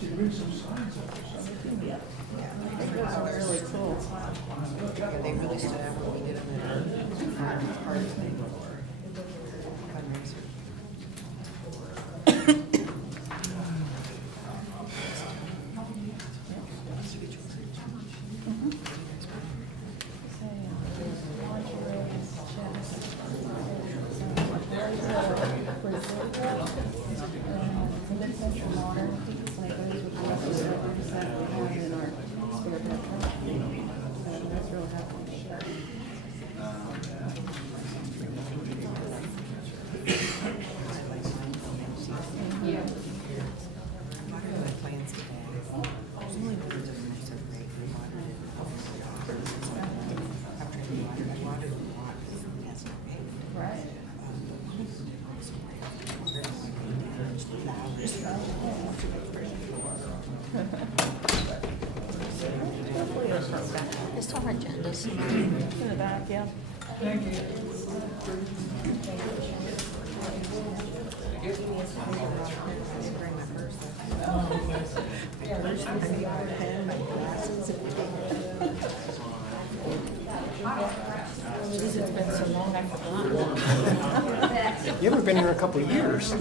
Actually, bring some signs up or something. Yeah, I think those are really cool. Yeah, they really stood out when we did them in our party thing before. Fundraiser. It's on agendas. In the back, yeah. Thank you. It's been so long, I forgot. You haven't been here a couple of years.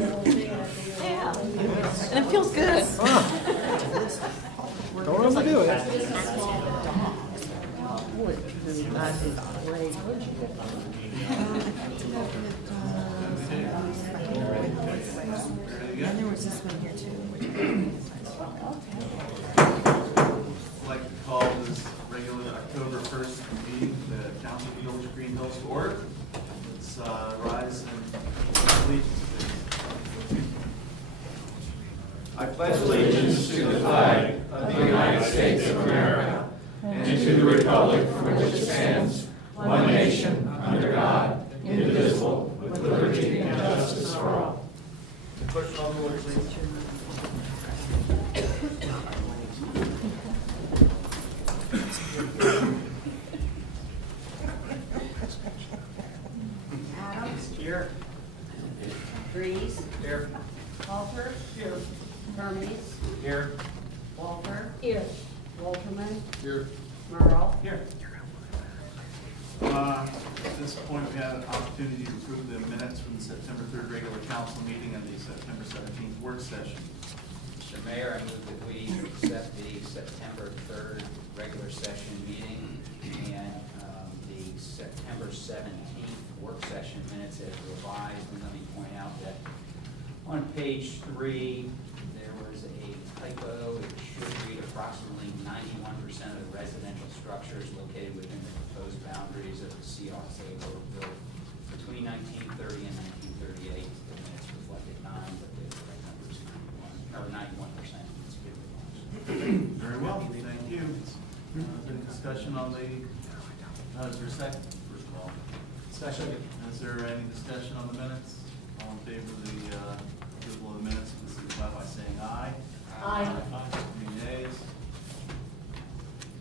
Yeah, and it feels good. Don't overdo it. That is great. And there was this one here too. I'd like to call this regular October 1st meeting, the Council of Village of Greenhills to order. Let's rise and allegiance, please. I pledge allegiance to the flag of the United States of America and to the republic for which it stands, one nation, under God, indivisible, with liberty and justice for all. Clerk, call the roll, please. Adams. Here. Breeze. Here. Walter. Here. Hermes. Here. Walter. Here. Walterman. Here. Merle. Here. At this point, we have an opportunity to approve the minutes from the September 3rd regular council meeting and the September 17th work session. Mr. Mayor, I move that we accept the September 3rd regular session meeting and the September 17th work session minutes as revised. And let me point out that on page 3, there was a typo. It should read approximately 91% of the residential structures located within the proposed boundaries of the CRSA were built between 1930 and 1938. The minutes reflected 9, but the correct number is 91%. It's good. Very well, thank you. Any discussion on the, is there a second, first of all? Second. Is there any discussion on the minutes? All in favor of the approval of the minutes, please signify by saying aye. Aye. Any nays?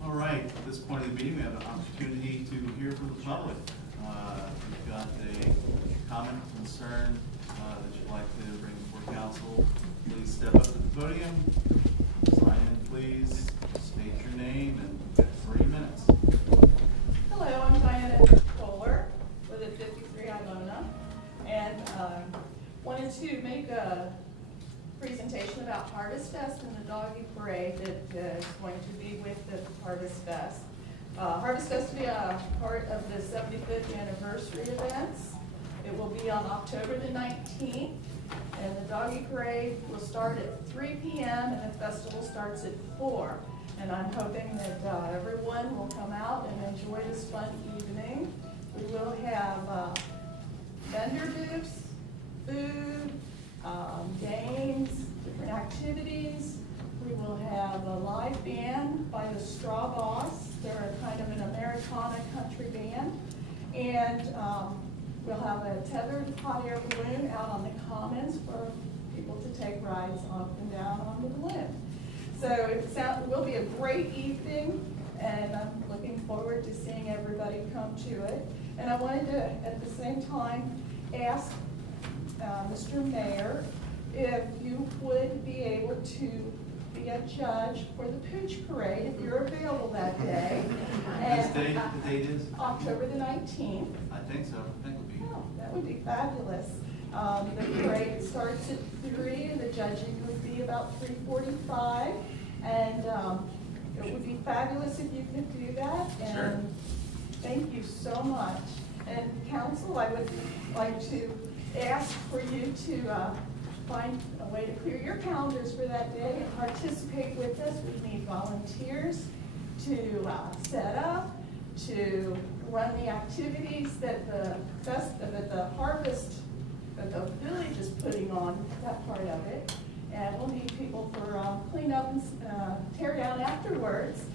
All right, at this point of the meeting, we have an opportunity to hear from the public. We've got a comment, concern that you'd like to bring before council. Please step up to the podium, sign in please, state your name, and get 3 minutes. Hello, I'm Diana Kohler with at 53 Ilona, and wanted to make a presentation about Harvest Fest and the Doggy Parade that is going to be with the Harvest Fest. Harvest Fest will be a part of the 75th anniversary events. It will be on October the 19th, and the Doggy Parade will start at 3 p.m. and the festival starts at 4. And I'm hoping that everyone will come out and enjoy this fun evening. We will have vendor booths, food, games, different activities. We will have a live band by the Straw Boss. They're a kind of an Americana country band. And we'll have a tethered hot air balloon out on the commons for people to take rides up and down on the balloon. So it will be a great evening, and I'm looking forward to seeing everybody come to it. And I wanted to, at the same time, ask Mr. Mayor if you would be able to be a judge for the Pooch Parade if you're available that day. This day, the date is? October the 19th. I think so, I think it'll be. Oh, that would be fabulous. The parade starts at 3 and the judging would be about 3:45. And it would be fabulous if you could do that. Sure. And thank you so much. And council, I would like to ask for you to find a way to clear your calendars for that day and participate with us. We need volunteers to set up, to run the activities that the harvest, that the village is putting on, that part of it. And we'll need people for cleanup and tear down afterwards.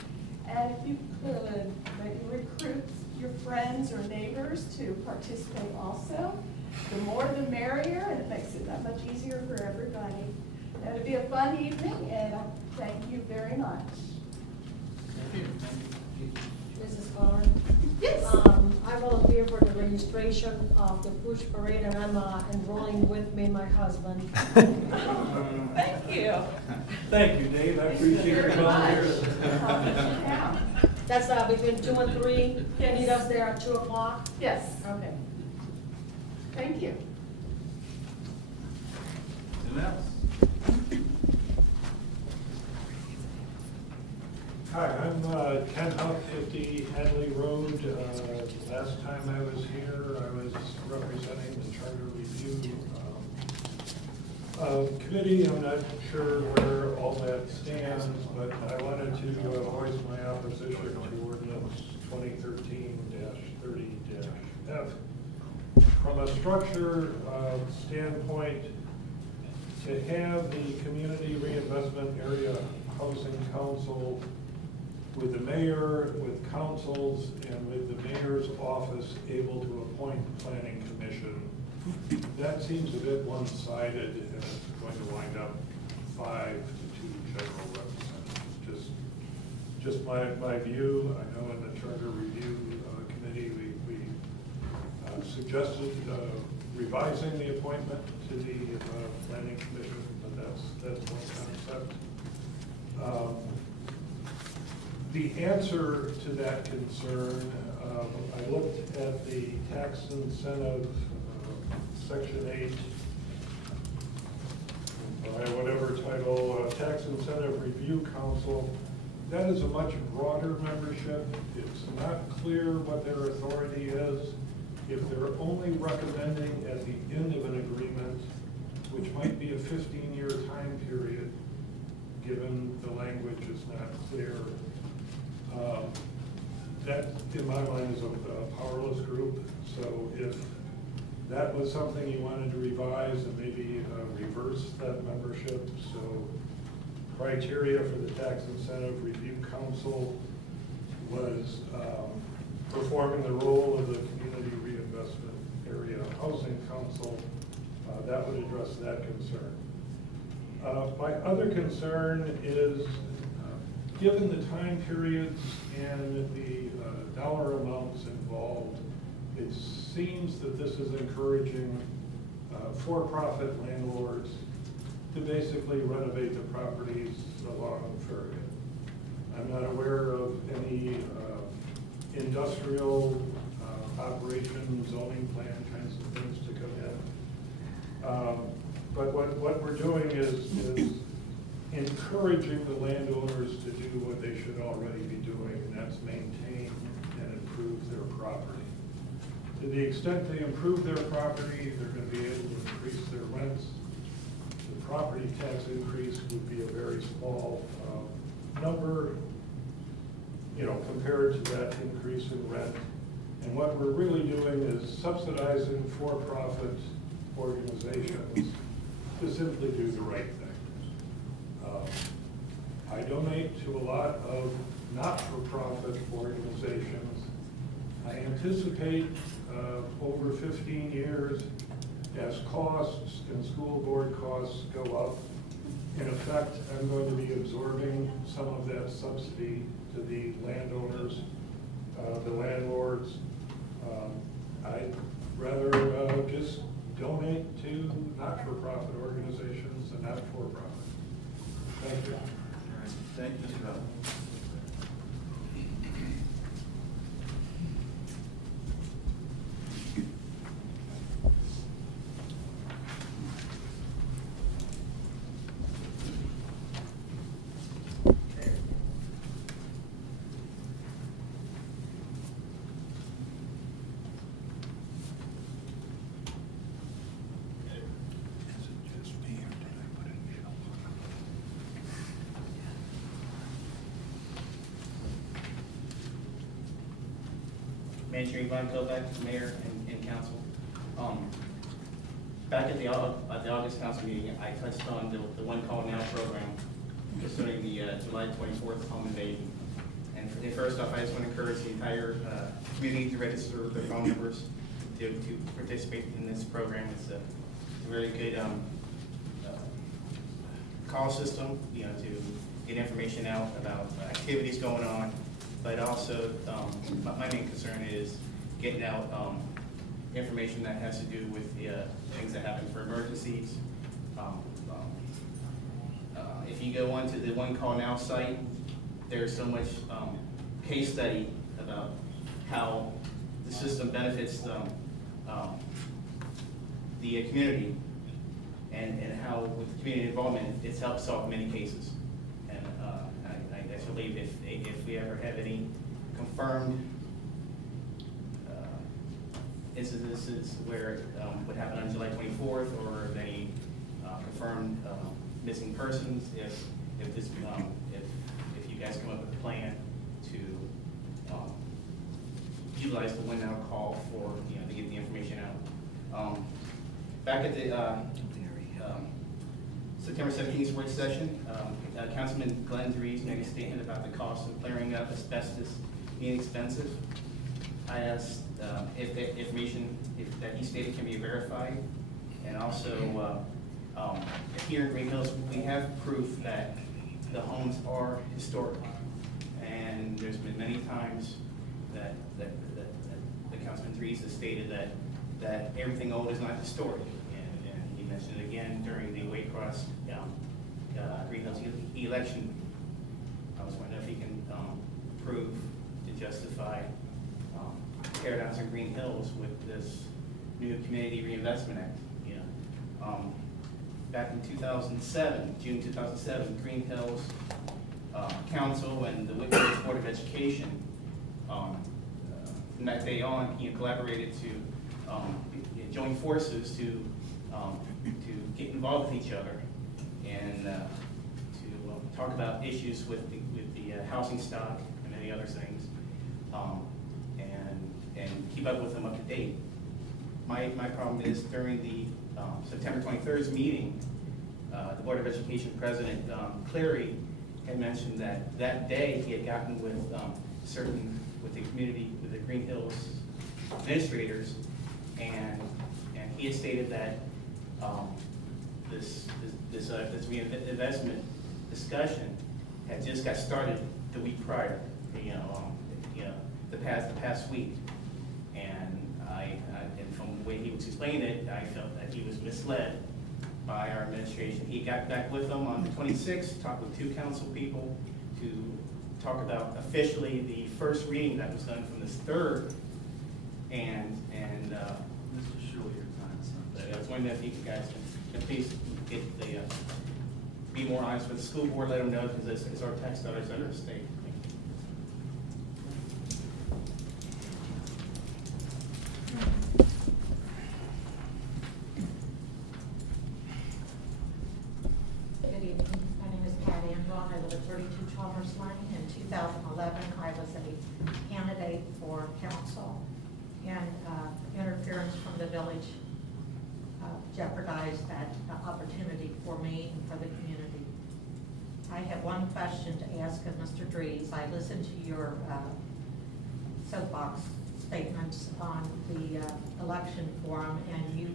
And if you could maybe recruit your friends or neighbors to participate also, the more the merrier, and it makes it that much easier for everybody. And it'll be a fun evening, and thank you very much. Thank you. Mrs. Collins? Yes. I volunteer for the registration of the Push Parade, and I'm enrolling with me my husband. Thank you. Thank you, Dave, I appreciate your volunteers. That's between 2 and 3. Yes. Meet us there at 2 o'clock. Yes, Okay. thank you. Anyone else? Hi, I'm Ken Huff, 50 Hadley Road. Last time I was here, I was representing the Charter Review Committee. I'm not sure where all that stands, but I wanted to voice my opposition to ordinance 2013-30-F. From a structure standpoint, to have the Community Reinvestment Area Housing Council with the mayor, with councils, and with the mayor's office able to appoint planning commission, that seems a bit one-sided, and it's going to wind up 5 to 2 general representatives. Just my view. I know in the Charter Review Committee, we suggested revising the appointment to the planning commission, but that's one concept. The answer to that concern, I looked at the tax incentive, section 8, whatever title, tax incentive review council. That is a much broader membership. It's not clear what their authority is. If they're only recommending at the end of an agreement, which might be a 15-year time period, given the language is not clear, that, in my mind, is a powerless group. So if that was something you wanted to revise and maybe reverse that membership, so criteria for the Tax Incentive Review Council was performing the role of the Community Reinvestment Area Housing Council, that would address that concern. My other concern is, given the time periods and the dollar amounts involved, it seems that this is encouraging for-profit landlords to basically renovate the properties along Ferry. I'm not aware of any industrial operation, zoning plan kinds of things to come in. But what we're doing is encouraging the landowners to do what they should already be doing, and that's maintain and improve their property. To the extent they improve their property, they're going to be able to increase their rents. The property tax increase would be a very small number, compared to that increase in rent. And what we're really doing is subsidizing for-profit organizations to simply do the right thing. I donate to a lot of not-for-profit organizations. I anticipate over 15 years, as costs and school board costs go up, in effect, I'm going to be absorbing some of that subsidy to the landowners, the landlords. I'd rather just donate to not-for-profit organizations and not for-profit. Thank you. Thank you, Mr. Bell. Manager Yvonne Kovac, Mayor and Council. Back at the August Council meeting, I touched on the One Call Now program concerning the July 24th home invasion. And first off, I just want to encourage the entire community to register their phone numbers to participate in this program. It's a very good call system, you know, to get information out about activities going on. But also, my main concern is getting out information that has to do with things that happen for emergencies. If you go onto the One Call Now site, there's so much case study about how the system benefits the community, and how with the community involvement, it's helped solve many cases. I believe if we ever have any confirmed instances where what happened on July 24th, or any confirmed missing persons, if you guys come up with a plan to utilize the One Now call for, you know, to get the information out. Back at the September 17th work session, Councilman Glenn Dries made a statement about the cost of clearing up asbestos being expensive. I asked if the information that he stated can be verified, and also here in Greenhills we have proof that the homes are historic, and there's been many times that the Councilman Dries has stated that everything old is not historic. And he mentioned it again during the Waycross Greenhills election. I was wondering if he can prove to justify tear downs in Greenhills with this new Community Reinvestment Act. You know, back in 2007, June 2007, Greenhills Council and the Greenhills Board of Education, from that day on, collaborated to join forces to get involved with each other, and to talk about issues with the housing stock and many other things, and keep up with them up to date. My problem is during the September 23rd meeting, the Board of Education President Cleary had mentioned that day he had gotten with with the community, with the Greenhills administrators, and he had stated that this reinvestment discussion had just got started the week prior, the past week, and and from the way he was explaining it, I felt that he was misled by our administration. He got back with them on the 26th, talked with 2 council people to talk about officially the first reading that was done from this 3rd, and Mr. Shule, your time is up. I was wondering if you guys can please get be more honest with the school board, let them know, because it's our tax dollars under the state. Good evening. My name is Pat Andron. I live at 32 Chalmers Lane. In 2011, I was a candidate for council, and interference from the village jeopardized that opportunity for me and for the community. I have one question to ask of Mr. Dries. I listened to your soapbox statements on the election forum, and you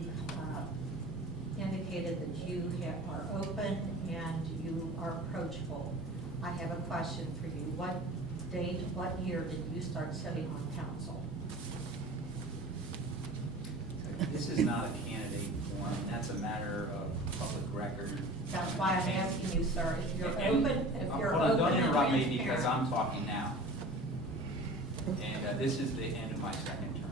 indicated that you are open and you are approachable. I have a question for you. What date, what year did you start sitting on council? This is not a candidate forum. That's a matter of public record. That's why I'm asking you, sir, if you're And- open, if you're Hold on, open don't and interrupt me because transparent. I'm talking now. And this is the end of my second term.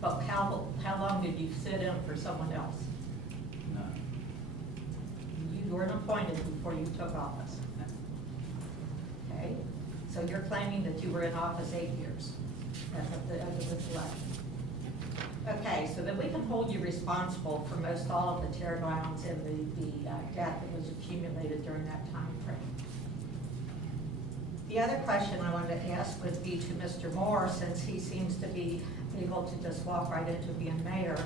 But how long did you sit in for someone else? None. You weren't appointed before you took office. Okay, so you're claiming that you were in office 8 years as of this election. Okay, so then we can hold you responsible for most all of the tear downs and the debt that was accumulated during that time frame. The other question I wanted to ask would be to Mr. Moore, since he seems to be able to just walk right into being mayor.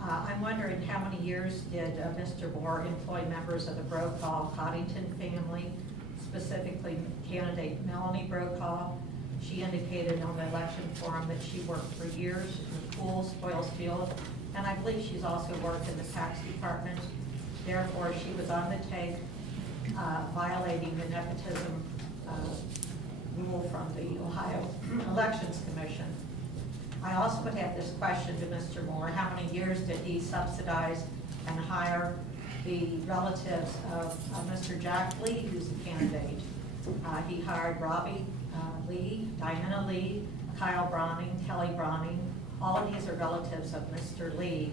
I'm wondering how many years did Mr. Moore employ members of the Brokaw Coddington family, specifically candidate Melanie Brokaw? She indicated on the election forum that she worked for years in Pools, Hoylesfield, and I believe she's also worked in the tax department. Therefore, she was on the take, violating the nepotism rule from the Ohio Elections Commission. I also would have this question to Mr. Moore. How many years did he subsidize and hire the relatives of Mr. Jack Lee, who's the candidate? He hired Robbie Lee, Diana Lee, Kyle Browning, Kelly Browning. All of these are relatives of Mr. Lee.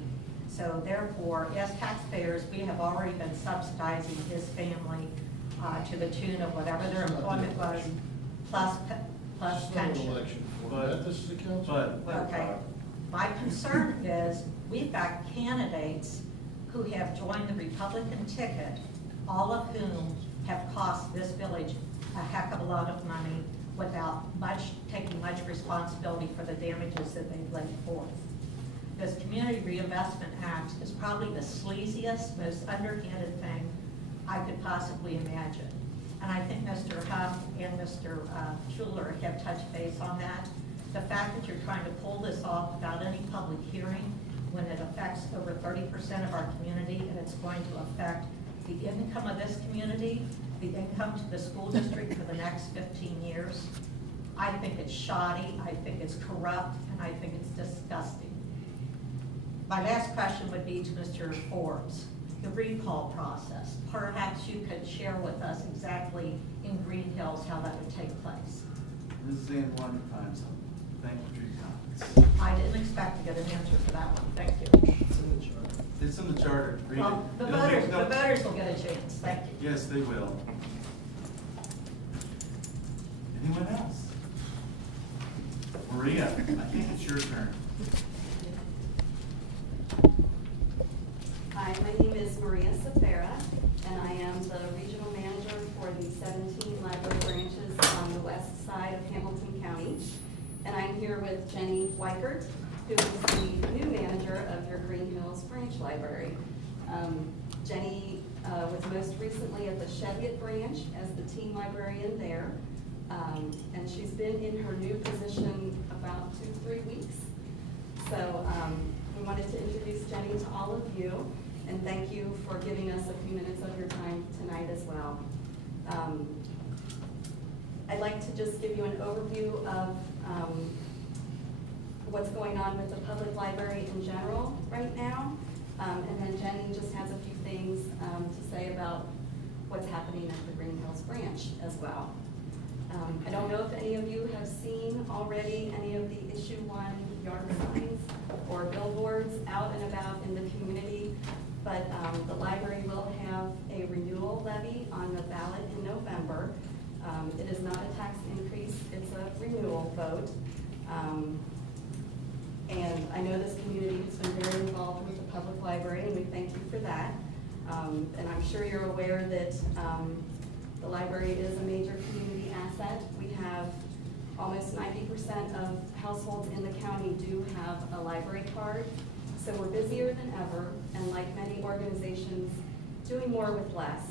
So therefore, as taxpayers, we have already been subsidizing his family to the tune of whatever their employment was, plus pension. But this is the council. Okay. My concern is we've got candidates who have joined the Republican ticket, all of whom have cost this village a heck of a lot of money without taking much responsibility for the damages that they've laid forth. This Community Reinvestment Act is probably the sleaziest, most underhanded thing I could possibly imagine. And I think Mr. Huff and Mr. Schuler have touched base on that. The fact that you're trying to pull this off without any public hearing when it affects over 30% of our community, and it's going to affect the income of this community, the income to the school district for the next 15 years, I think it's shoddy, I think it's corrupt, and I think it's disgusting. My last question would be to Mr. Forbes. The recall process. Perhaps you could share with us exactly in Greenhills how that would take place. Mrs. Ann, one time, so thank you for your comments. I didn't expect to get an answer for that one. Thank you. It's in the charter. Read Well, it. the voters will get a chance. Thank you. Yes, they will. Anyone else? Maria, I think it's your turn. Hi, my name is Maria Safera, and I am the regional manager for the 17 library branches on the west side of Hamilton County. And I'm here with Jenny Weichert, who is the new manager of your Greenhills branch library. Jenny was most recently at the Cheviot branch as the team librarian there. And she's been in her new position about 2-3 weeks. So we wanted to introduce Jenny to all of you, and thank you for giving us a few minutes of your time tonight as well. I'd like to just give you an overview of what's going on with the public library in general right now. And then Jenny just has a few things to say about what's happening at the Greenhills branch as well. I don't know if any of you have seen already any of the issue 1 yard signs or billboards out and about in the community, but the library will have a renewal levy on the ballot in November. It is not a tax increase, it's a renewal vote. And I know this community has been very involved with the public library, and we thank you for that. And I'm sure you're aware that the library is a major community asset. We have almost 90% of households in the county do have a library card. So we're busier than ever, and like many organizations, doing more with less.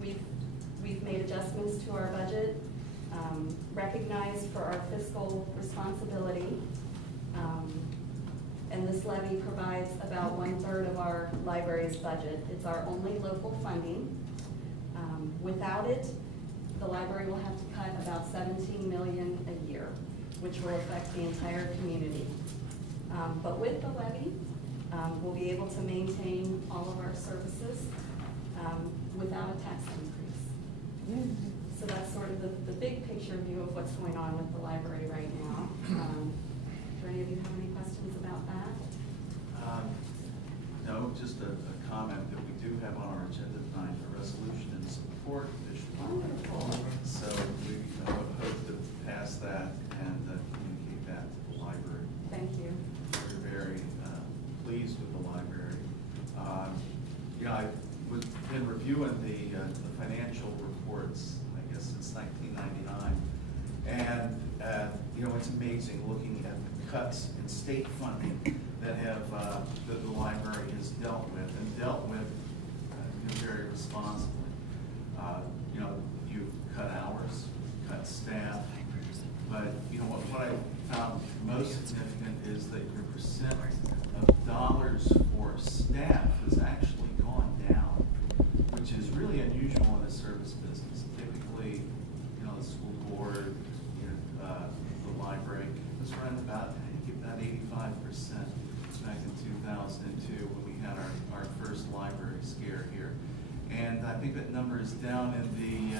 We've made adjustments to our budget, recognized for our fiscal responsibility, and this levy provides about 1/3 of our library's budget. It's our only local funding. Without it, the library will have to cut about $17 million a year, which will affect the entire community. But with the levy, We'll be able to maintain all of our services without a tax increase. So that's sort of the big picture view of what's going on with the library right now. Do any of you have any questions about that? No, just a comment that we do have on our agenda tonight, a resolution in support of this. Wonderful. So we hope to pass that and communicate that to the library. Thank you. We're very pleased with the library. I've been reviewing the financial reports, I guess, since 1999. And, it's amazing looking at the cuts in state funding that the library has dealt with very responsibly. You've cut hours, cut staff, but what I found most significant is that your percent of dollars for staff has actually gone down, which is really unusual in the service business. Typically, the school board, the library was running about 85% back in 2002 when we had our first library scare here. And I think that number is down in the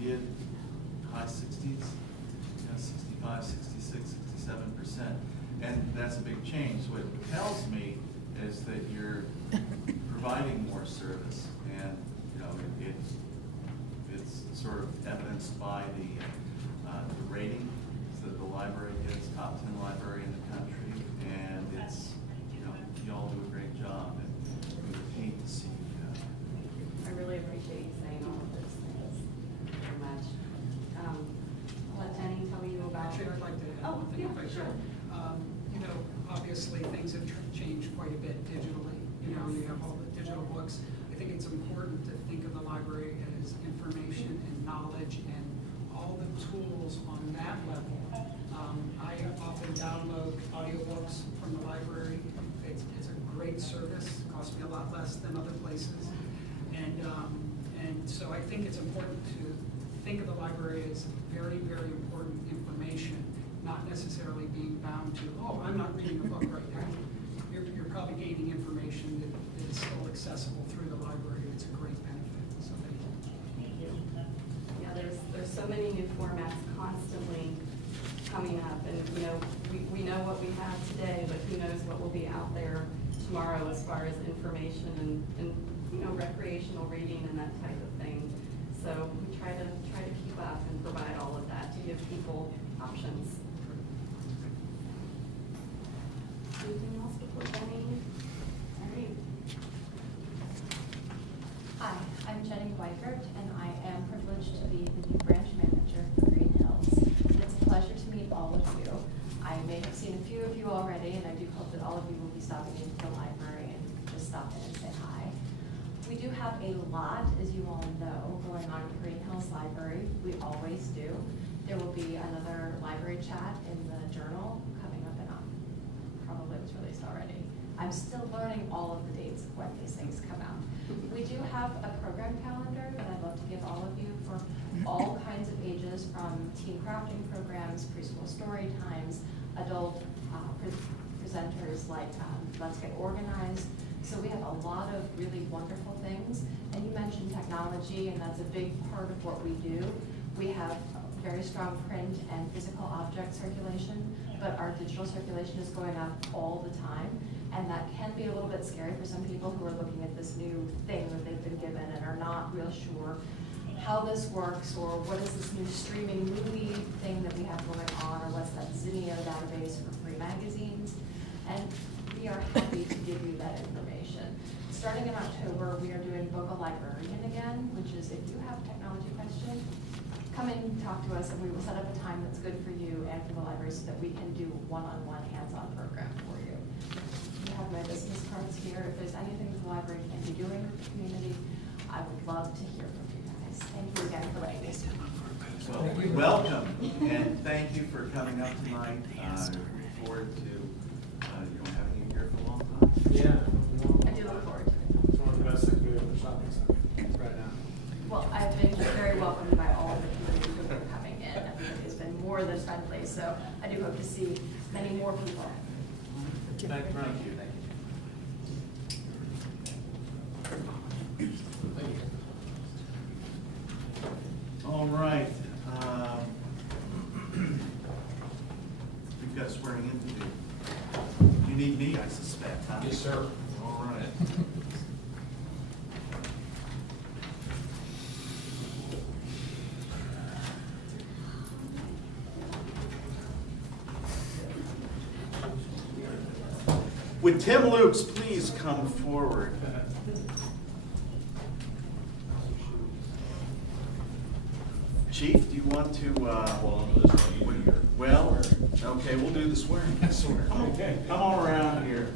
mid-high 60s, 65, 66, 67%. And that's a big change. So what it tells me is that you're providing more service. And, it's sort of evidenced by the rating that the library gets, top 10 library in the country. And it's, y'all do a great job. And we would hate to see you go. I really appreciate you saying all of those things very much. I'll let Jenny tell you about. Actually, I'd like to add Oh, one thing yeah, if I sure. could. Obviously, things have changed quite a bit digitally. You have all the digital books. I think it's important to think of the library as information and knowledge and all the tools on that level. I often download audiobooks from the library. It's a great service. It costs me a lot less than other places. And so I think it's important to think of the library as very, very important information, not necessarily being bound to, I'm not reading a book right now. You're probably gaining information that is still accessible through the library. It's a great benefit. So Thank you. Yeah, there's so many new formats constantly coming up, and we know what we have today, but who knows what will be out there tomorrow as far as information and recreational reading and that type of thing. So we try to keep up and provide all of that to give people options. Anything else before Jenny? All right. Hi, I'm Jenny Weikert, and I am privileged to be the new branch manager for Greenhills. It's a pleasure to meet all of you. I may have seen a few of you already, and I do hope that all of you will be stopping into the library and just stop in and say hi. We do have a lot, as you all know, going on at Greenhills Library. We always do. There will be another library chat in the journal coming up in probably it was released already. I'm still learning all of the dates of when these things come out. We do have a program calendar that I'd love to give all of you for all kinds of ages, from team crafting programs, preschool story times, adult presenters like Let's Get Organized. So we have a lot of really wonderful things. And you mentioned technology, and that's a big part of what we do. We have very strong print and physical object circulation, but our digital circulation is going up all the time. And that can be a little bit scary for some people who are looking at this new thing that they've been given and are not real sure how this works, or what is this new streaming movie thing that we have going on, or what's that Zinnia database for free magazines. And we are happy to give you that information. Starting in October, we are doing Book a Librarian again, which is if you have a technology question, come in and talk to us, and we will set up a time that's good for you and for the library so that we can do one-on-one hands-on program for you. You have my business cards here. If there's anything the library can be doing with the community, I would love to hear from you guys. Thank you again for letting me. Well, welcome, and thank you for coming up tonight. I look forward to having you here for a long time. I do look forward to it. It's one of the best things we do in the shopping center right now. Well, I've been very welcomed by all of the community who are coming in. Everybody has been more than friendly, so I do hope to see many more people. Thank you. this is spent, Yes, sir. All right. Would Tim Lukes please come forward? Chief, do you want to, well, okay, we'll do the swearing. Come on around here.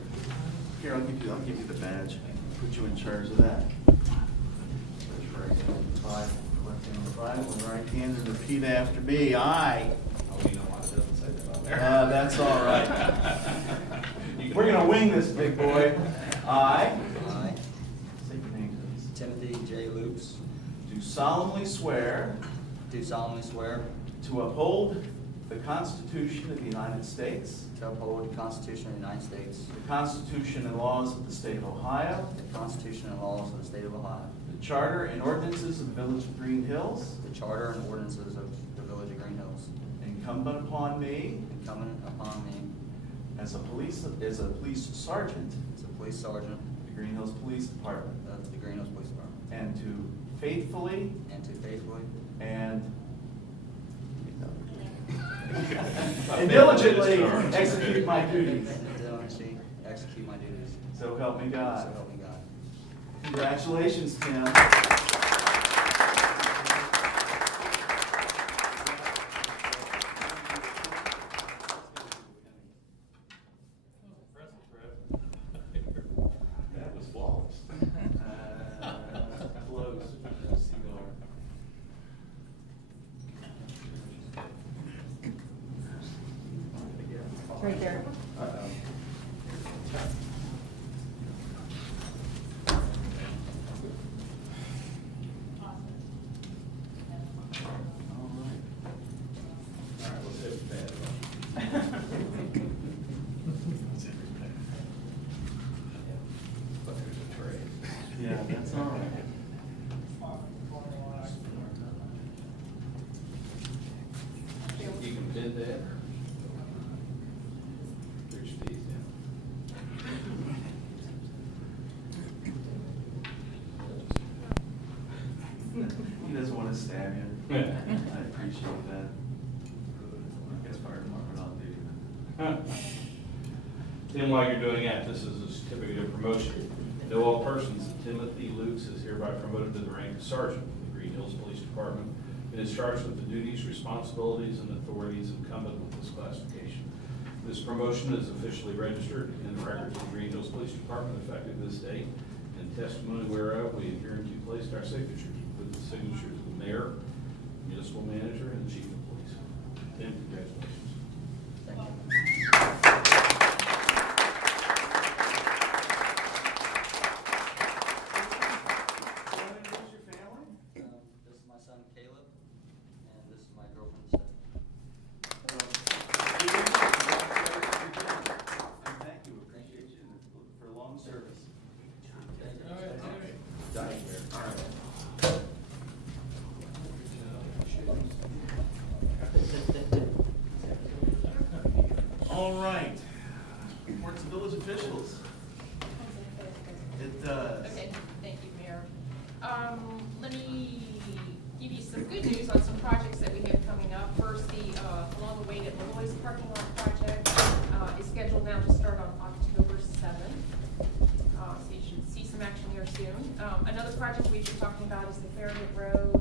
Here, I'll give you the badge. Put you in charge of that. Right hand on the Bible, left hand on the Bible, right hand, and repeat after me. I. Oh, you know what, it doesn't say that on there. That's all right. We're gonna wing this, big boy. I. Say your name, please. Timothy J. Lukes, Do solemnly swear do solemnly swear to uphold the Constitution of the United States, to uphold the Constitution of the United States, the Constitution and laws of the State of Ohio, the Constitution and laws of the State of Ohio, the Charter and ordinances of the Village of Greenhills, the Charter and ordinances of the Village of Greenhills, incumbent upon me incumbent upon me as a police sergeant as a police sergeant of the Greenhills Police Department, of the Greenhills Police Department, and to faithfully and diligently execute my duties. diligently execute my duties. So help me God. So help me God. Congratulations, Tim. That was flawless. Close. Cigar. Right there. All right, let's hit the pad. But there's a tray. Yeah, that's all right. You can bend that. There's these, yeah. He doesn't want to stab you. I appreciate that. I guess fire department, I'll do. Then while you're doing that, this is a certificate of promotion. Know all persons, Timothy Lukes is hereby promoted to the rank of sergeant in the Green Hills Police Department and is charged with the duties, responsibilities, and authorities incumbent with this classification. This promotion is officially registered in the records of the Green Hills Police Department effective this date, and testimony whereof we have hereunto placed our signatures with the signatures of the mayor, municipal manager, and the chief of police. Tim, congratulations. Thank you. This is my son Caleb, and this is my girlfriend Stephanie. Thank you, appreciate you for long service. All right, reports of village officials. It does. Okay, thank you, Mayor. Let me give you some good news on some projects that we have coming up. First, the along the way at Leroy's parking lot project is scheduled now to start on October 7th. So you should see some action here soon. Another project we've been talking about is the Fairwood Road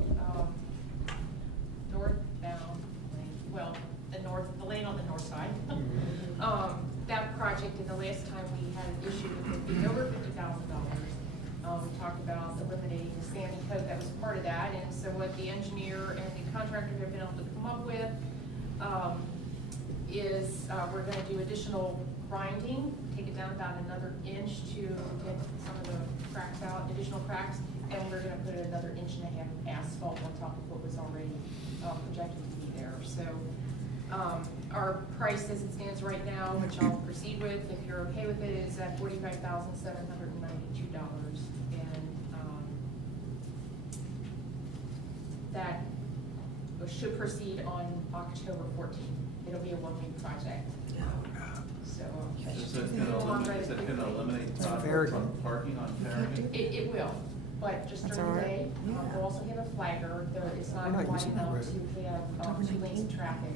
northbound lane. Well, the lane on the north side. That project, and the last time we had an issue with it being over $50,000. We talked about eliminating the standing code that was part of that, and so what the engineer and the contractor have been able to come up with is we're going to do additional grinding, take it down about another inch to get some of the cracks out, additional cracks, and we're going to put another 1.5 inches of asphalt on top of what was already projected to be there. So our price as it stands right now, which I'll proceed with, if you're okay with it, is at $45,792. And that should proceed on October 14th. It'll be a one-week project. So, Is it gonna eliminate very on parking on Farragut? it will, but just That's during the all right. day, we'll also have a flagger. There is not We're not wide using that enough road. to have 2 lanes of traffic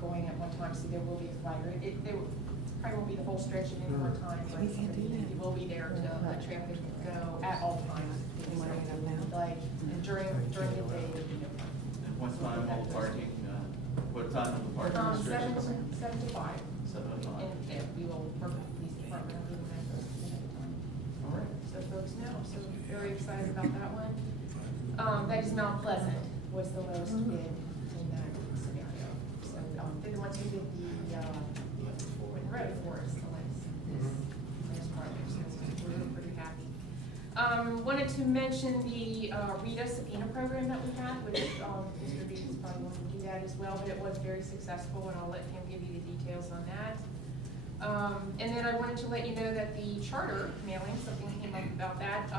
going at one time, so there will be a flagger. There probably won't be the whole stretch at any one time, but it will be there to let traffic go at all times. Like, during the day, there'll be no parking. And what time will parking, what time will the parking restrictions? 7 to 5. 7 to 5. And we will work with the police department on doing that ahead of time. All right. So folks know, so very excited about that one. That is Mount Pleasant was the lowest bid in that scenario. So, they're the ones who did the, road for us, the last project, so we're really pretty happy. Wanted to mention the Rita subpoena program that we had, which Mr. Deacons probably wanted to do that as well, but it was very successful, and I'll let him give you the details on that. And then I wanted to let you know that the charter mailing, something came up about that.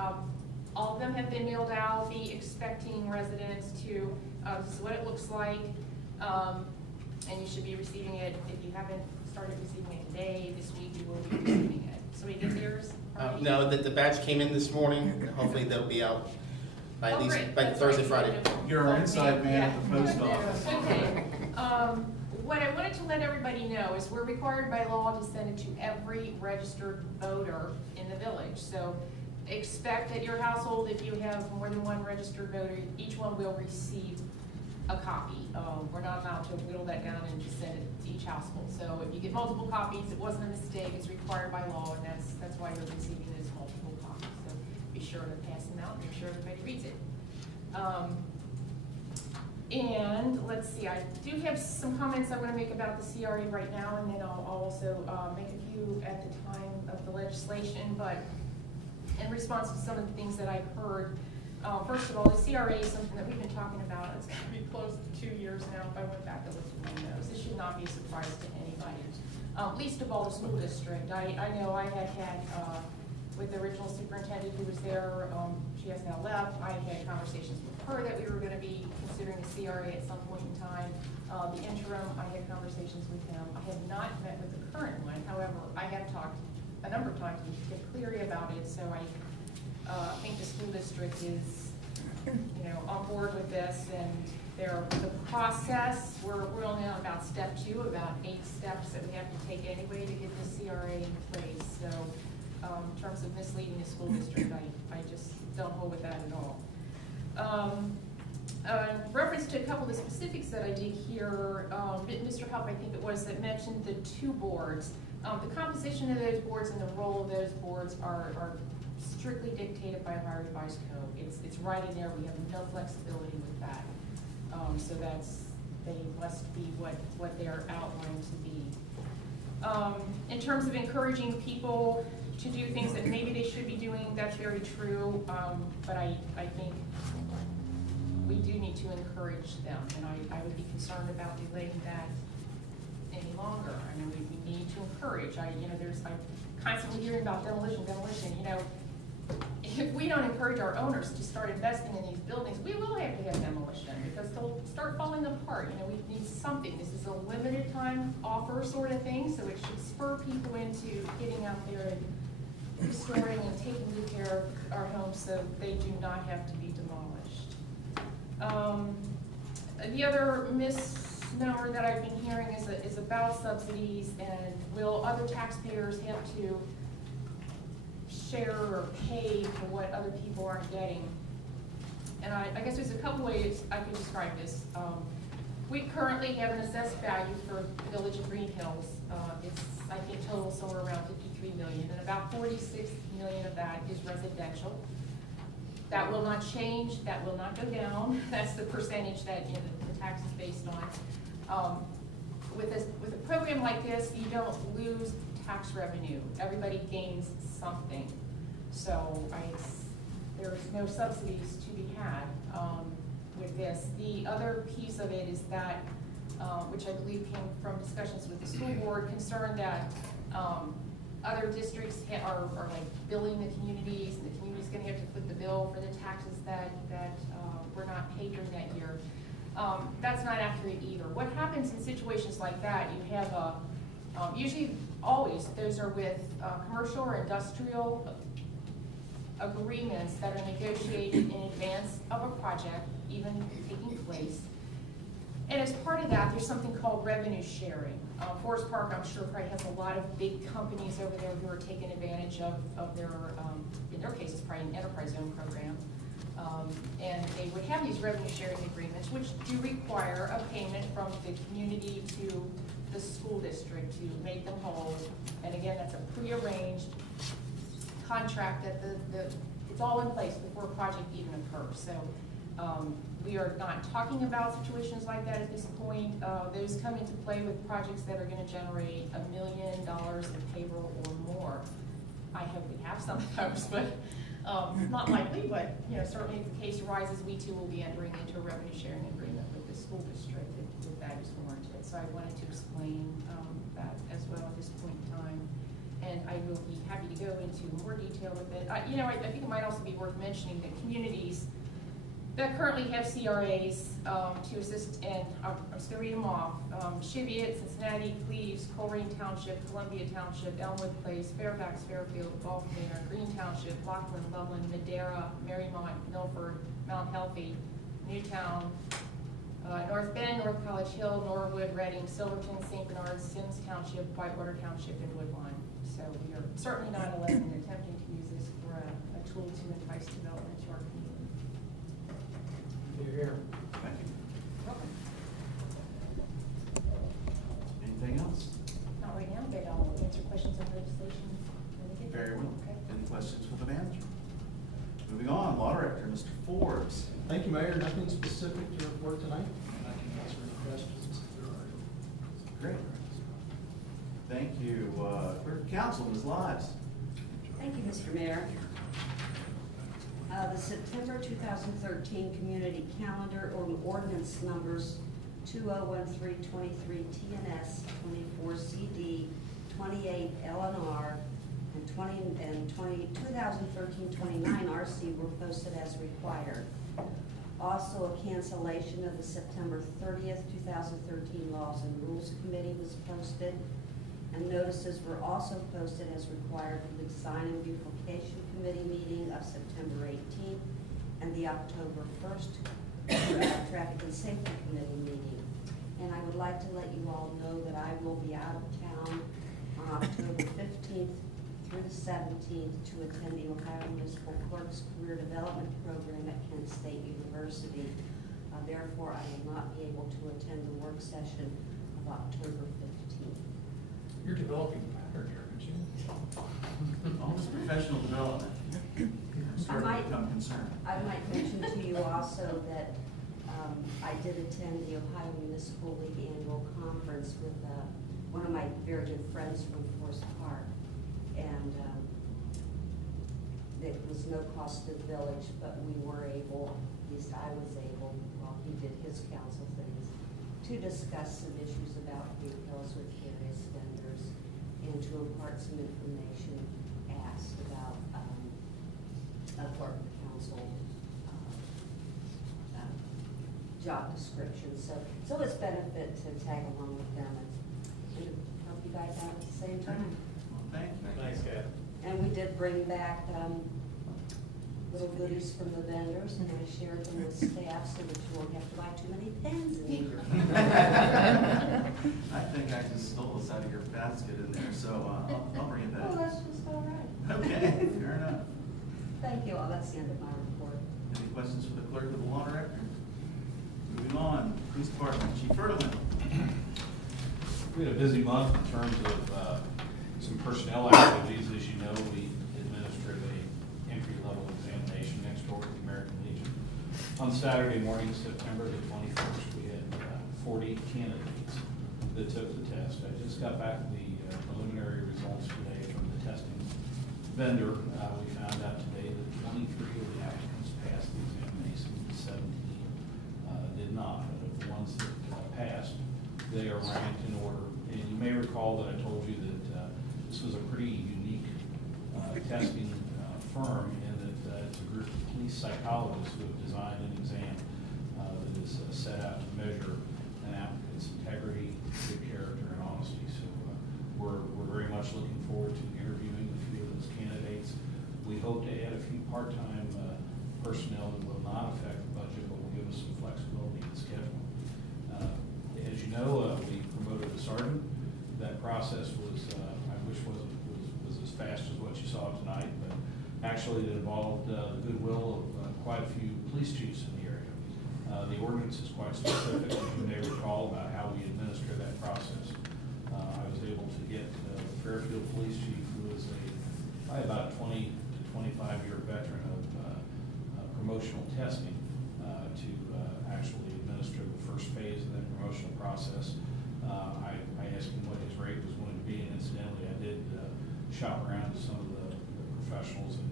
All of them have been mailed out. Be expecting residents to, this is what it looks like, and you should be receiving it. If you haven't started receiving it today, this week, you will be receiving it. So we get theirs? No, the batch came in this morning. Hopefully they'll be out by at least by Thursday, Friday. You're our inside man at the post office. Okay. What I wanted to let everybody know is we're required by law to send it to every registered voter in the village. So expect at your household, if you have more than one registered voter, each one will receive a copy. We're not allowed to whittle that down and just send it to each household. So if you get multiple copies, it wasn't a mistake, it's required by law, and that's why you're receiving this multiple copies. So be sure to pass them out, make sure everybody reads it. And let's see, I do have some comments I want to make about the CRA right now, and then I'll also make a few at the time of the legislation, but in response to some of the things that I've heard, first of all, the CRA is something that we've been talking about. It's going to be close to 2 years now if I went back and looked at my notes. This should not be a surprise to anybody, least of all the school district. I know I had with the original superintendent who was there, she has now left, I had conversations with her that we were going to be considering a CRA at some point in time. The interim, I had conversations with him. I have not met with the current one. However, I have talked a number of times with Dick Cleary about it, so I think the school district is, on board with this, and the process, we're only on about step 2, about 8 steps that we have to take anyway to get the CRA in place. So in terms of misleading the school district, I just don't hold with that at all. In reference to a couple of the specifics that I did hear, Mr. Huff, I think it was, that mentioned the 2 boards. The composition of those boards and the role of those boards are strictly dictated by Ohio Revised Code. It's right in there. We have no flexibility with that. So they must be what they are outlined to be. In terms of encouraging people to do things that maybe they should be doing, that's very true. But I think we do need to encourage them, and I would be concerned about delaying that any longer. I mean, we need to encourage. I'm constantly hearing about demolition. If we don't encourage our owners to start investing in these buildings, we will have to have demolition because they'll start falling apart. We need something. This is a limited time offer sort of thing, so it should spur people into getting out there and restoring and taking good care of our homes so they do not have to be demolished. The other misnomer that I've been hearing is about subsidies, and will other taxpayers have to share or pay for what other people aren't getting? And I guess there's a couple ways I could describe this. We currently have an assessed value for the village of Greenhills. It's, I think, total somewhere around $53 million, and about $46 million of that is residential. That will not change. That will not go down. That's the percentage that the tax is based on. With a program like this, you don't lose tax revenue. Everybody gains something. So there's no subsidies to be had with this. The other piece of it is that, which I believe came from discussions with the school board, concerned that other districts are like billing the communities, and the community's going to have to foot the bill for the taxes that were not paid during that year. That's not accurate either. What happens in situations like that, you have usually always, those are with commercial or industrial agreements that are negotiated in advance of a project even taking place. And as part of that, there's something called revenue sharing. Forest Park, I'm sure, probably has a lot of big companies over there who are taking advantage of their, in their case, it's probably an enterprise zone program. And they would have these revenue sharing agreements, which do require a payment from the community to the school district to make them whole. And again, that's a prearranged contract that it's all in place before a project even occurs. So we are not talking about situations like that at this point. Those come into play with projects that are going to generate $1 million in payroll or more. I hope we have some of those, but not likely. But certainly, if the case arises, we too will be entering into a revenue sharing agreement with the school district if that is warranted. So I wanted to explain that as well at this point in time. And I will be happy to go into more detail with it. I think it might also be worth mentioning that communities that currently have CRAs to assist in, I'm just going to read them off, Cheviot, Cincinnati, Cleves, Coleraine Township, Columbia Township, Elmwood Place, Fairfax, Fairfield, Gulf Manor, Green Township, Lockland, Loveland, Madera, Marymount, Milford, Mount Healthy, Newtown, North Bend, North College Hill, Norwood, Reading, Silverton, St. Bernard, Sims Township, Whitewater Township, and Woodlawn. So we are certainly not alone in attempting to use this for a tool to entice development to our community. Here. Thank you. Anything else? Not right now, but I'll answer questions on legislation when we get there. Very well. Okay. Any questions for the manager? Moving on, Law Director, Mr. Forbes. Thank you, Mayor. Nothing specific to report tonight. I can answer any questions if there are. Great. Thank you. Clerk of Council, Ms. Lives. Thank you, Mr. Mayor. The September 2013 Community Calendar or ordinance numbers 2013-23 TNS, 24 CD, 28 LNR, and 2013-29 RC were posted as required. Also, a cancellation of the September 30th, 2013 Laws and Rules Committee was posted, and notices were also posted as required for the Design and Beautification Committee meeting of September 18th and the October 1st Traffic and Safety Committee meeting. And I would like to let you all know that I will be out of town on October 15th through the 17th to attend the Ohio Municipal Clerks Career Development Program at Kent State University. Therefore, I will not be able to attend the work session of October 15th. You're developing a pattern here, aren't you? Almost professional development. I'm starting to become concerned. I might mention to you also that I did attend the Ohio Municipal League annual conference with one of my very good friends from Forest Park. And it was no cost to the village, but we were able, at least I was able, while he did his council things, to discuss some issues about Greenhills with various vendors and to impart some information asked about Department of Council job description. So it's benefit to tag along with them and help you guys out at the same time. Well, thank you. Thanks, Kat. And we did bring back little goodies from the vendors, and I shared them with staff so that you won't have to buy too many pens in here. I think I just stole this out of your basket in there, so I'll bring it back. Oh, that's just all right. Okay, fair enough. Thank you all. That's the end of my report. Any questions for the clerk of the law director? Moving on, police department, Chief Erdeman. We had a busy month in terms of some personnel activities. As you know, we administered a entry-level examination next door at the American Legion. On Saturday morning, September the 21st, we had 40 candidates that took the test. I just got back the preliminary results today from the testing vendor. We found out today that 23 of the applicants passed the examination, 17 did not. But of the ones that passed, they are ranked in order. And you may recall that I told you that this was a pretty unique testing firm in that it's a group of police psychologists who have designed an exam that is set out to measure an applicant's integrity, good character, and honesty. So we're very much actually, it involved the goodwill of quite a few police chiefs in the area. The ordinance is quite specific, as you may recall, about how we administer that process. I was able to get the Fairfield Police Chief, who is probably about a 20 to 25-year veteran of promotional testing, to actually administer the first phase of that promotional process. I asked him what his rate was going to be, and incidentally, I did shop around to some of the professionals, and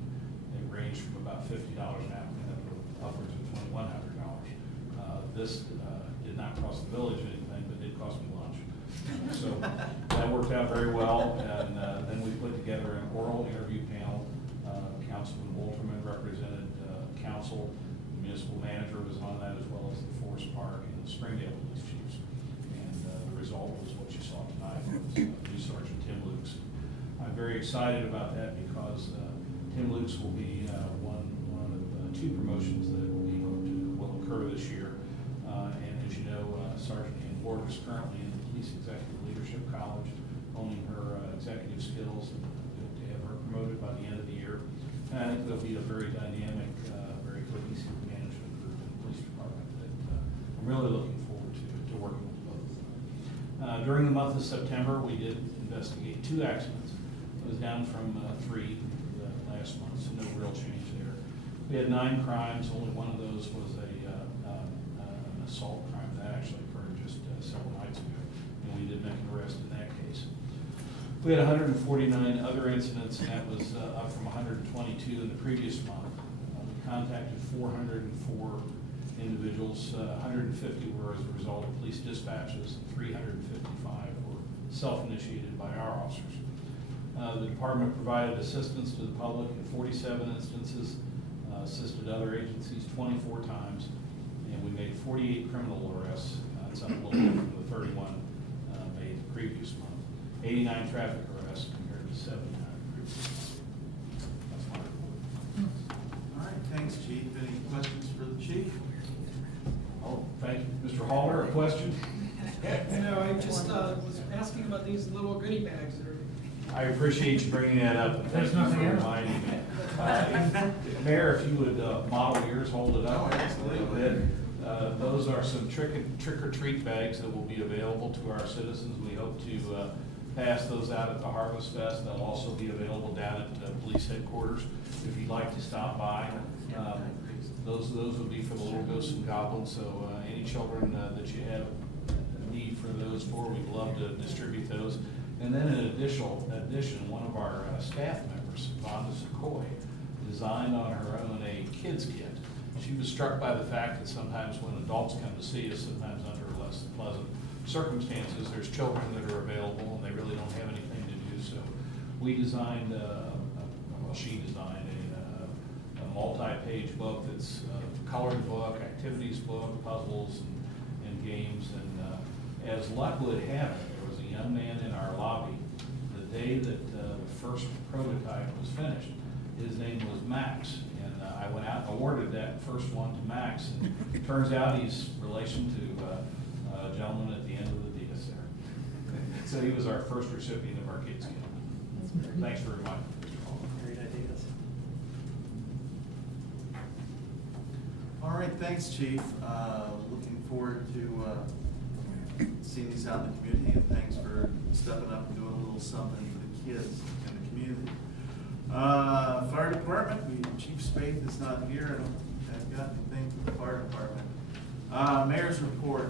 it ranged from about $50 an applicant up to upwards of $2,100. This did not cost the village anything, but did cost me lunch. So that worked out very well, and then we put together an oral interview panel. Councilman Wolterman represented council, the municipal manager was on that, as well as the Forest Park and the Springdale police chiefs. And the result was what you saw tonight, was Police Sergeant Tim Lukes. I'm very excited about that because Tim Lukes will be one of two promotions that will occur this year. And as you know, Sergeant Ann Borg is currently in the Police Executive Leadership College, honing her executive skills, and hope to have her promoted by the end of the year. And I think there'll be a very dynamic, very cohesive management group in the police department that I'm really looking forward to working with both of them. During the month of September, we did investigate 2 accidents. It was down from 3 last month, so no real change there. We had 9 crimes. Only one of those was an assault crime that actually occurred just several nights ago, and we did make an arrest in that case. We had 149 other incidents, and that was up from 122 in the previous month. We contacted 404 individuals. 150 were as a result of police dispatches, and 355 were self-initiated by our officers. The department provided assistance to the public in 47 instances, assisted other agencies 24 times, and we made 48 criminal arrests. That's up a little bit from the 31 made the previous month. 89 traffic arrests compared to 7 previous month. That's my report. All right, thanks, Chief. Any questions for the chief? Oh, thank you. Mr. Haller, a question? No, I just was asking about these little goodie bags. I appreciate you bringing that up, and thank you for reminding me. Mayor, if you would model yours, hold it up a little bit. Those are some trick-or-treat bags that will be available to our citizens. We hope to pass those out at the Harvest Fest. They'll also be available down at police headquarters if you'd like to stop by. Those would be for the little ghosts and goblins, so any children that you have need for those for, we'd love to distribute those. And then in addition, one of our staff members, Vonda Sequoy, designed on her own a kids kit. She was struck by the fact that sometimes when adults come to see us, sometimes under less than pleasant circumstances, there's children that are available and they really don't have anything to do. So we designed, she designed a multi-page book that's a colored book, activities book, puzzles and games. And as luck would have it, there was a young man in our lobby the day that the first prototype was finished. His name was Max, and I went out and awarded that first one to Max, and it turns out he's relation to a gentleman at the end of the dais there. So he was our first recipient of our kids kit. Thanks for reminding me, Mr. Hall. Great ideas. All right, thanks, Chief. Looking forward to seeing these out in the community, and thanks for stepping up and doing a little something for the kids in the community. Fire department, Chief Spade is not here. I don't think I've got anything for the fire department. Mayor's report.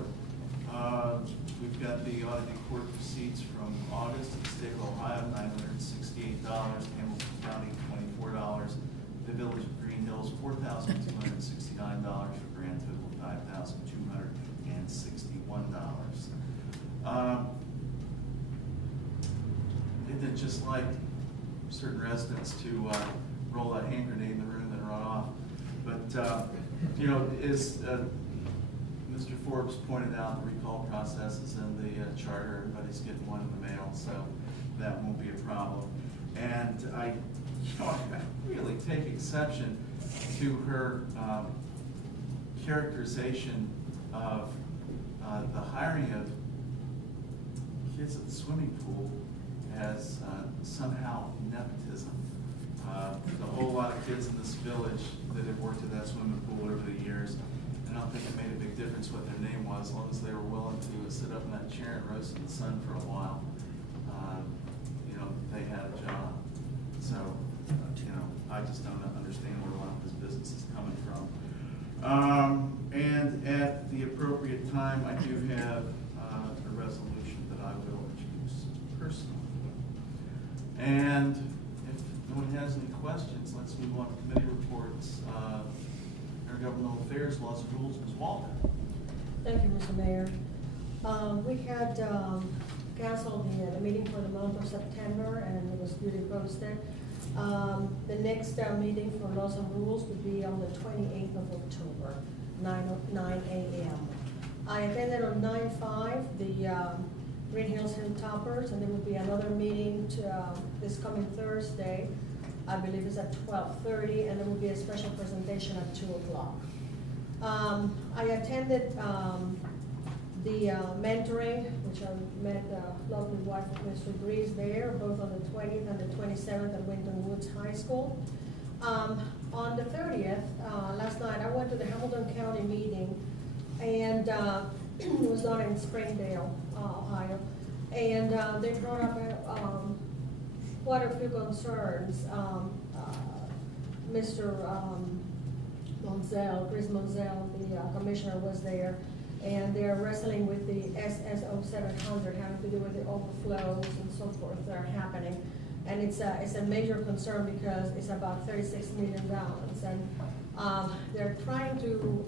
We've got the audited court receipts from August in the state of Ohio, $968, Hamilton County, $24, the village of Greenhills, $4,269, for a grand total of $5,261. Isn't it just like certain residents to roll that hand grenade in the room and run off? But, you know, as Mr. Forbes pointed out, the recall process is in the charter. Everybody's getting one in the mail, so that won't be a problem. And I really take exception to her characterization of the hiring of kids at the swimming pool as somehow nepotism. There's a whole lot of kids in this village that have worked at that swimming pool over the years. And I don't think it made a big difference what their name was, as long as they were willing to sit up in that chair and roast in the sun for a while. You know, they had a job. So, you know, I just don't understand where a lot of this business is coming from. And at the appropriate time, I do have a resolution that I will introduce personally. And if no one has any questions, let's move on to committee reports. Intergovernmental Affairs, Laws and Rules, Ms. Walter. Thank you, Mr. Mayor. We had canceled the meeting for the month of September, and it was duly posted. The next meeting for Laws and Rules would be on the 28th of October, 9 a.m. I attended on 9/5 the Greenhills Hilltoppers, and there will be another meeting this coming Thursday. I believe it's at 12:30, and there will be a special presentation at 2 o'clock. I attended the mentoring, which I met the lovely wife of Mr. Breeze there, both on the 20th and the 27th at Winton Woods High School. On the 30th, last night, I went to the Hamilton County meeting, and it was done in Springdale, Ohio, and they brought up quite a few concerns. Mr. Chris Monzel, the commissioner, was there, and they're wrestling with the SSO 700 having to do with the overflows and so forth that are happening. And it's a major concern because it's about 36 million gallons, and they're trying to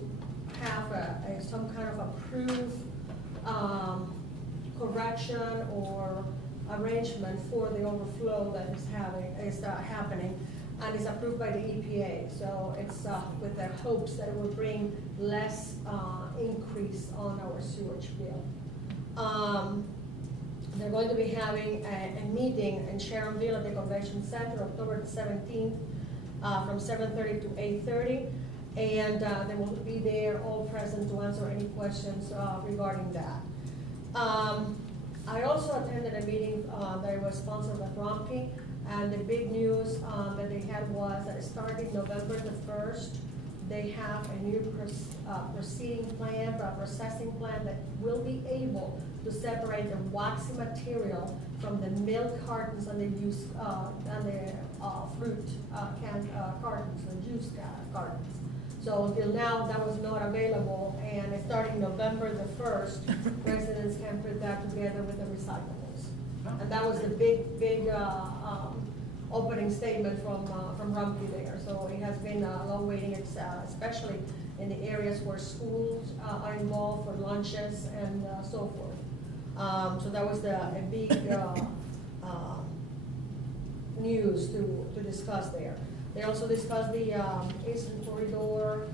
have some kind of approved correction or arrangement for the overflow that is happening, and it's approved by the EPA. So it's with the hopes that it will bring less increase on our sewage bill. They're going to be having a meeting in Sharonville at the Convention Center, October the 17th, from 7:30 to 8:30, and they will be there all present to answer any questions regarding that. I also attended a meeting that was sponsored by Rumpke, and the big news that they had was that starting November the 1st, they have a new processing plant that will be able to separate the waxy material from the milk cartons and the juice fruit canned cartons and juice cartons. So until now, that was not available, and starting November the 1st, residents can put that together with the recyclables. And that was the big opening statement from Rumpke there. So it has been a long waiting, especially in the areas where schools are involved for lunches and so forth. So that was a big news to discuss there. They also discussed the Eastern Corridor.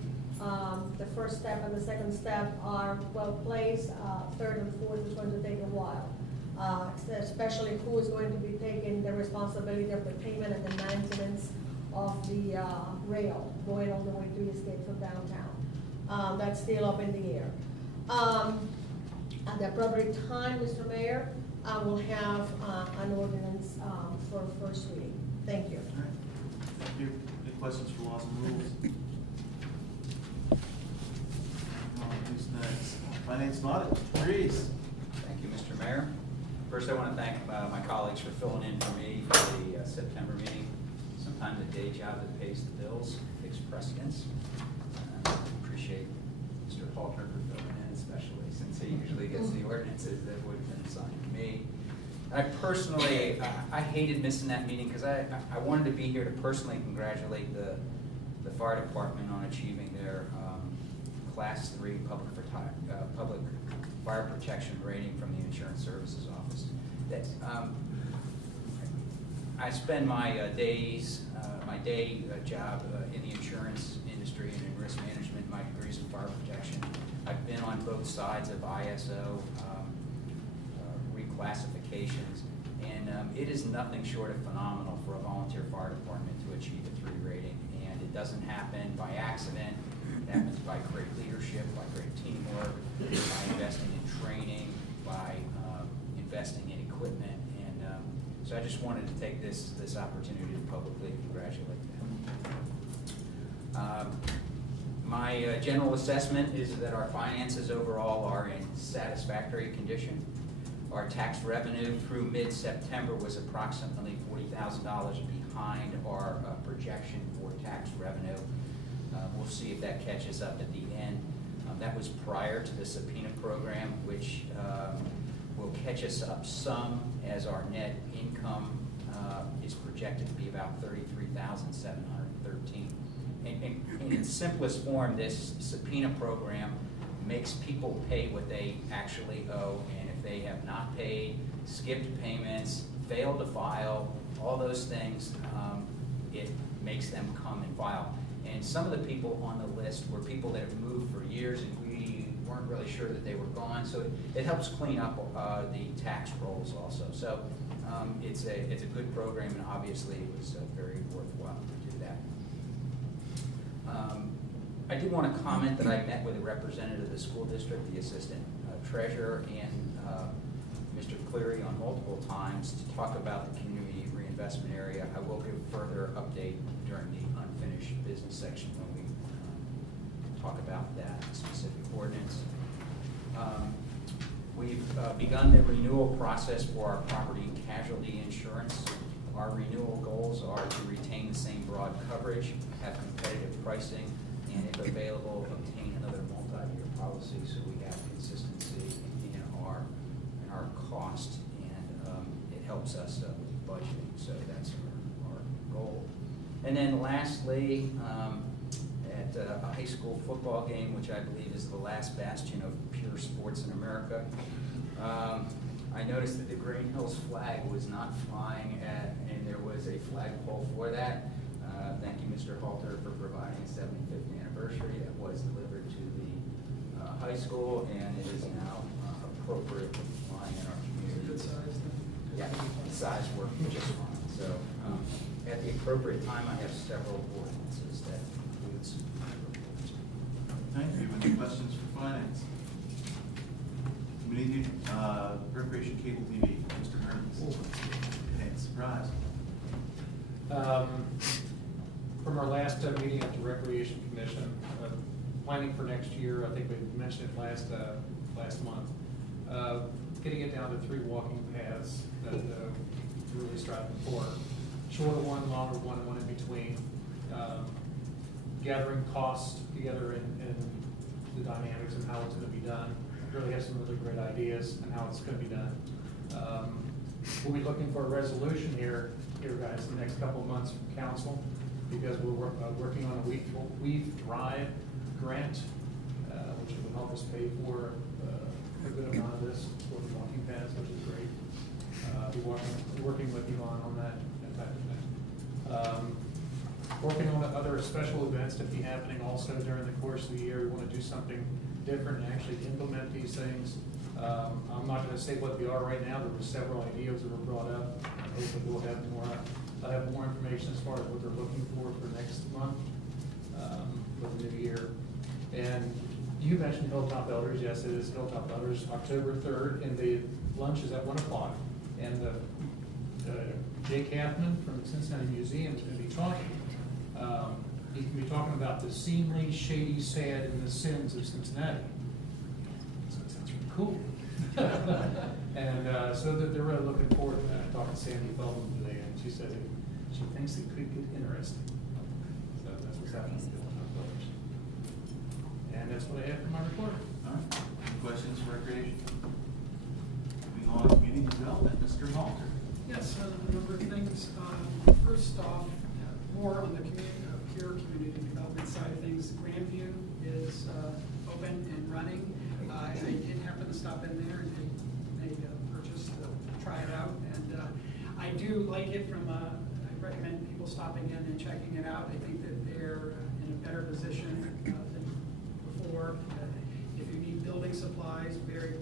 The first step and the second step are well placed. Third and fourth is going to take a while. Especially who is going to be taking the responsibility of the payment and the maintenance of the rail going all the way to the escape from downtown. That's still up in the air. At the appropriate time, Mr. Mayor, I will have an ordinance for first reading. Thank you. All right. Thank you. Any questions for Laws and Rules? Who's next? Finance and Audit, Breeze. Thank you, Mr. Mayor. First, I want to thank my colleagues for filling in for me for the September meeting. Sometimes a day job that pays the bills takes precedence. Appreciate Mr. Halter for filling in, especially since he usually gets the ordinances that would have been assigned to me. I personally, I hated missing that meeting because I wanted to be here to personally congratulate the fire department on achieving their Class 3 public fire protection rating from the Insurance Services Office. That I spend my day job in the insurance industry and in risk management. My degrees in fire protection. I've been on both sides of ISO reclassifications, and it is nothing short of phenomenal for a volunteer fire department to achieve a 3 rating. And it doesn't happen by accident. It happens by great leadership, by great teamwork, by investing in training, by investing in equipment. And so I just wanted to take this opportunity to publicly congratulate them. My general assessment is that our finances overall are in satisfactory condition. Our tax revenue through mid-September was approximately $40,000 behind our projection for tax revenue. We'll see if that catches up at the end. That was prior to the subpoena program, which will catch us up some as our net income is projected to be about $33,713. In its simplest form, this subpoena program makes people pay what they actually owe, and if they have not paid, skipped payments, failed to file, all those things, it makes them come and file. And some of the people on the list were people that have moved for years, and we weren't really sure that they were gone, so it helps clean up the tax rolls also. So it's a good program, and obviously it was very worthwhile to do that. I did want to comment that I met with a representative of the school district, the assistant treasurer, and Mr. Cleary on multiple times to talk about the community reinvestment area. I will give further update during the unfinished business section when we talk about that specific ordinance. We've begun the renewal process for our property and casualty insurance. Our renewal goals are to retain the same broad coverage, have competitive pricing, and if available, obtain another multi-year policy so we have consistency in our cost, and it helps us with budgeting, so that's our goal. And then lastly, at a high school football game, which I believe is the last bastion of pure sports in America, I noticed that the Greenhills flag was not flying, and there was a flagpole for that. Thank you, Mr. Halter, for providing a 75th anniversary. That was delivered to the high school, and it is now appropriate for flying in our community. Good size then? Yeah, the size worked just fine. So at the appropriate time, I have several ordinances that include some reports. Thank you. Any questions for finance? Community, Recreation Cable TV, Mr. Hermes. Okay, surprise. From our last meeting at the Recreation Commission, planning for next year, I think we mentioned it last month, getting it down to 3 walking paths that we're really striving for. Shorter one, longer one, and one in between. Gathering costs together in the dynamics of how it's going to be done. Really have some really great ideas on how it's going to be done. We'll be looking for a resolution here guys, the next couple of months from council, because we're working on a Weave Drive grant, which will help us pay for a good amount of this for the walking paths, which is great. Be working with Yvonne on that type of thing. Working on other special events to be happening also during the course of the year. We want to do something different and actually implement these things. I'm not going to say what they are right now. There were several ideas that were brought up. Hopefully we'll have more information as far as what they're looking for next month for the new year. And you mentioned Hilltop Elders. Yes, it is Hilltop Elders, October 3rd, and the lunch is at 1 o'clock. And Jay Kathman from the Cincinnati Museum is going to be talking. He's going to be talking about the seemly, shady, sad, and the sins of Cincinnati. So it sounds really cool. And so they're really looking forward to that. I talked to Sandy Feldman today, and she said she thinks it could get interesting. So that's what's happening with Hilltop Elders. And that's what I have for my report. All right. Any questions for recreation? Moving on to community development, Mr. Halter. Yes, a number of things. First off, more on the pure community development side of things. Grandview is open and running. I did happen to stop in there and made a purchase to try it out, and I do like it. I recommend people stopping in and checking it out. I think that they're in a better position than before. If you need building supplies, very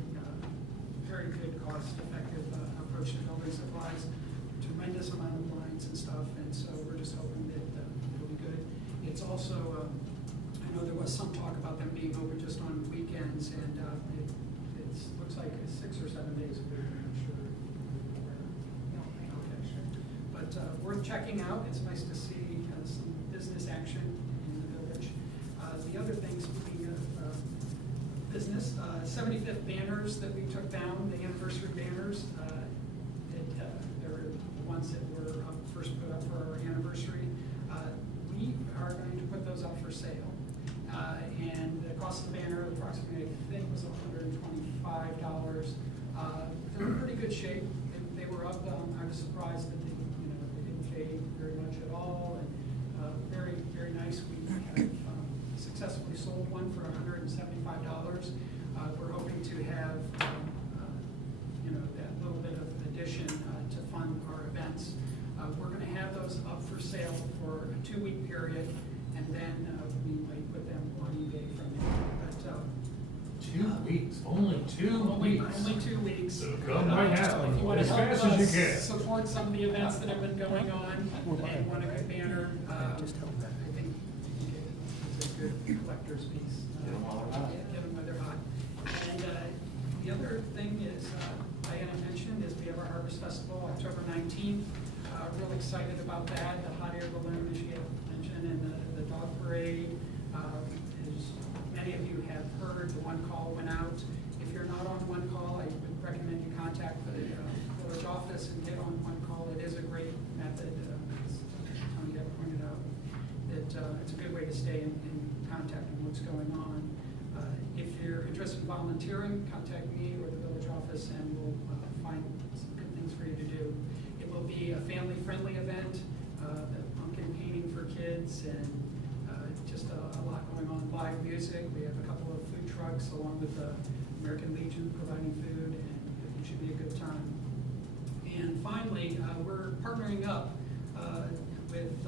good cost-effective approach to building supplies. Tremendous amount of lines and stuff, and so we're just hoping that it'll be good. It's also, I know there was some talk about them being open just on weekends, and it looks like 6 or 7 days a week. I'm sure. Okay. but worth checking out. It's nice to see some business action in the village. The other thing, speaking of business, 75th banners that we took down, the anniversary banners, they're the ones that were first put up for our anniversary. We are going to put those up for sale. And the cost of the banner approximately, I think, was $125. They're in pretty good shape. They were up. I was surprised that they didn't fade very much at all, and very, very nice. We have successfully sold one for $175. We're hoping to have that little bit of addition to fund our events. We're going to have those up for sale for a 2-week period, and then we might put them on eBay from there. But 2 weeks, only 2 weeks. Only 2 weeks. So come right now, If you want to as help fast as you us can. support some of the events that have been going on, and want a good banner, I think it's a good collector's piece. Get them while they're hot. And the other thing is, Diana mentioned, is we have our Harvest Festival, October 19th. Real excited about that. The hot air balloon, as she had mentioned, and the dog parade. As many of you have heard, the one call went out. If you're not on one call, I would recommend you contact the village office and get on one call. It is a great method, as Tony had pointed out, that it's a good way to stay in contact with what's going on. If you're interested in volunteering, contact me or the village office, and we'll find some good things for you to do. It will be a family-friendly event, pumpkin painting for kids, and just a lot going on. Live music. We have a couple of food trucks along with the American Legion providing food, and it should be a good time. And finally, we're partnering up with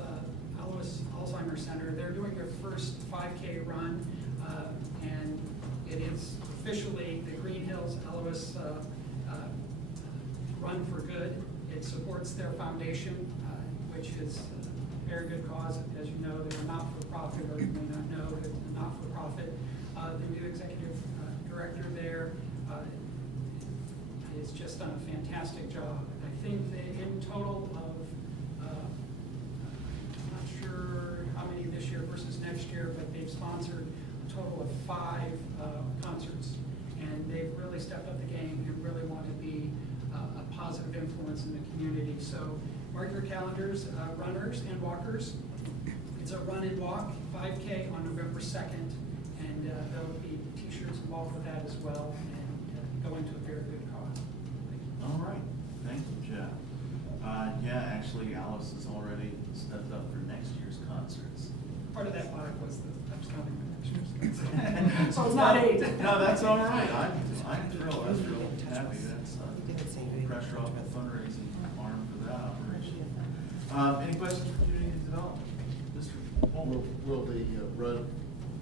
Alois Alzheimer's Center. They're doing their first 5K run, and it is officially the Greenhills Alois Run for Good. It supports their foundation, which is a very good cause. As you know, they're not-for-profit, or you may not know that it's a not-for-profit. The new executive director there has just done a fantastic job. I think that in total of, I'm not sure how many this year versus next year, but they've sponsored a total of 5 concerts. And they've really stepped up the game and really want to be a positive influence in the community. So mark your calendars, runners and walkers. It's a run and walk, 5K on November 2nd, and there will be t-shirts involved with that as well, and going to a very good cause. All right, thank you, Jeff. Yeah, actually, Alice has already stepped up for next year's concerts. Part of that plaque was the upcoming next year's concert. So it's not 8. No, that's all right. I'm thrilled. I'm real happy. That's pressure off the fundraising arm for that operation. Any questions for community development? Mr. Holman? Will the run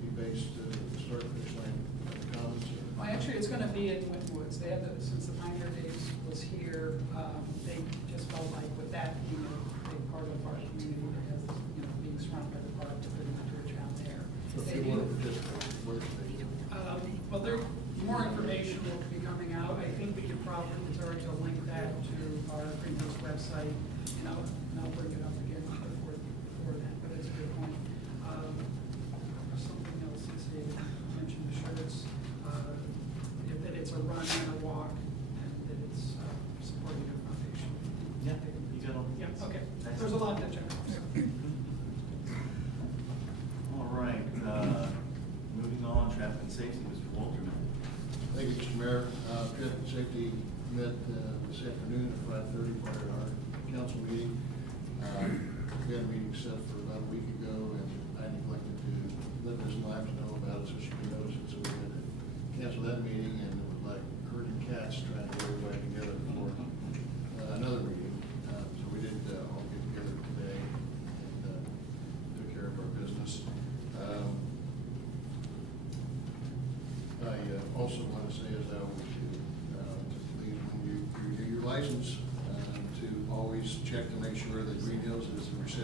be based start to finish line at the Commons? Well, actually, it's going to be in Woods. They have since the Pioneer Days was here, they just felt like with that being a big part of our community that has, being surrounded by the park, to put an encourage out there. So if you want to participate, where should they go? Well, more information will be coming out. I think we could probably start to link that to our Greenhills website, and I'll bring it up again before that, but it's a good point. Something else is you mentioned the shirts, that it's a run and a walk, and that it's supporting your foundation. Yeah, you got all. Yeah, okay. There's a lot to check out. So. All right, moving on, traffic and safety, Mr. Walterman. Thank you, Mr. Mayor. Traffic and safety met this afternoon at 5:30 prior to our council meeting. We had a meeting set for about a week ago, and I neglected to let Ms. Limes know about it so she could notice it, so we had to cancel that meeting, and it was like herding cats trying to get everybody together for another meeting. So we did all get together today and took care of our business. I also want to say, as I always do, please, when you renew your license, to always check to make sure that Greenhills is a reception